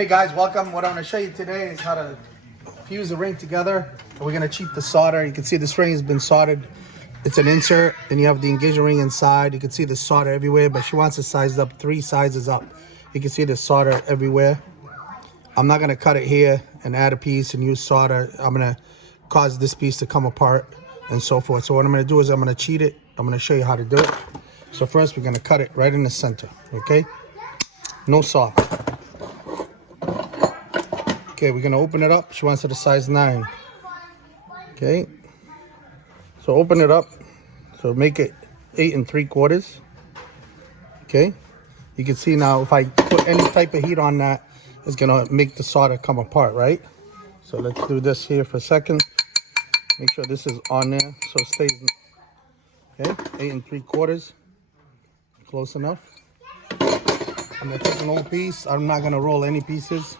Hey guys, welcome. What I'm going to show you today is how to fuse the ring together. We're going to cheat the solder. You can see this ring has been soldered. It's an insert, and you have the engagement ring inside. You can see the solder everywhere, but she wants it sized up 3 sizes up. You can see the solder everywhere. I'm not going to cut it here and add a piece and use solder. I'm going to cause this piece to come apart and so forth. So what I'm going to do is I'm going to cheat it. I'm going to show you how to do it. So first we're going to cut it right in the center, okay? No saw. Okay, we're going to open it up. She wants it a size 9. Okay. So open it up. So make it 8 3/4. Okay. You can see now if I put any type of heat on that, it's going to make the solder come apart, right? So let's do this here for a second. Make sure this is on there so it stays. Okay, 8 3/4. Close enough. I'm going to take an old piece. I'm not going to roll any pieces.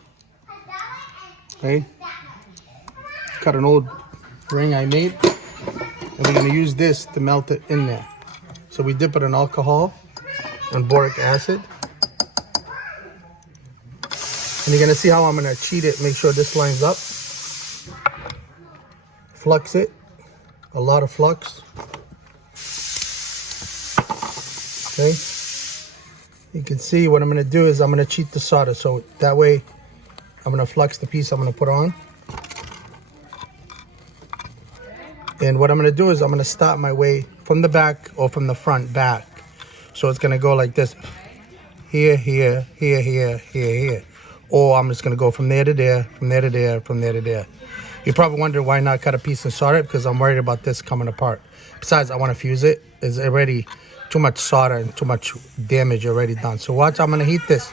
Okay. Cut an old ring I made. And we're going to use this to melt it in there. So we dip it in alcohol and boric acid. And you're going to see how I'm going to cheat it. Make sure this lines up. Flux it. A lot of flux. Okay. You can see what I'm going to do is I'm going to cheat the solder. So that way I'm going to flux the piece I'm going to put on. And what I'm going to do is I'm going to start my way from the back or from the front back. So it's going to go like this. Here, here, here, here, here, here. Or I'm just going to go from there to there, from there to there, from there to there. You probably wonder why not cut a piece and solder it, because I'm worried about this coming apart. Besides, I want to fuse it. It's already too much solder and too much damage already done. So watch, I'm going to heat this.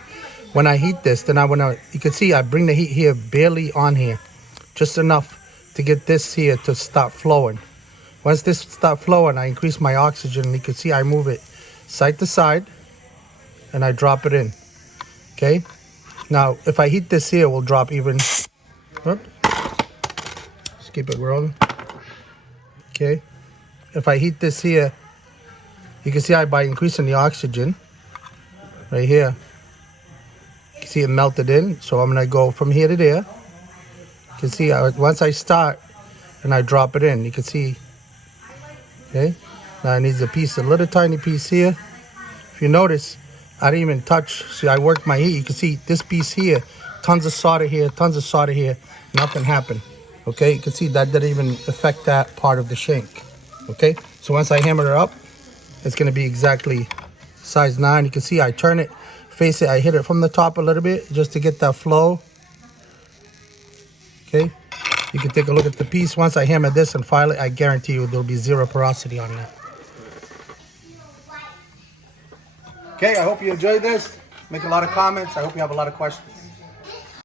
When I heat this, then you can see I bring the heat here barely on here. Just enough to get this here to start flowing. Once this starts flowing, I increase my oxygen. You can see I move it side to side and I drop it in. Okay? Now, if I heat this here, we'll drop even. Oops. Just keep it rolling. Okay? If I heat this here, you can see by increasing the oxygen right here, you can see it melted in. So I'm going to go from here to there. You can see once I start and I drop it in, you can see, okay? Now it needs a little tiny piece here. If you notice, I didn't even touch. See, I worked my heat. You can see this piece here, tons of solder here, tons of solder here. Nothing happened, okay? You can see that didn't even affect that part of the shank, okay? So once I hammer it up, it's going to be exactly size 9. You can see I turn it, face it, I hit it from the top a little bit just to get that flow. Okay, you can take a look at the piece. Once I hammer this and file it, I guarantee you there'll be 0 porosity on that. Okay, I hope you enjoyed this. Make a lot of comments. I hope you have a lot of questions.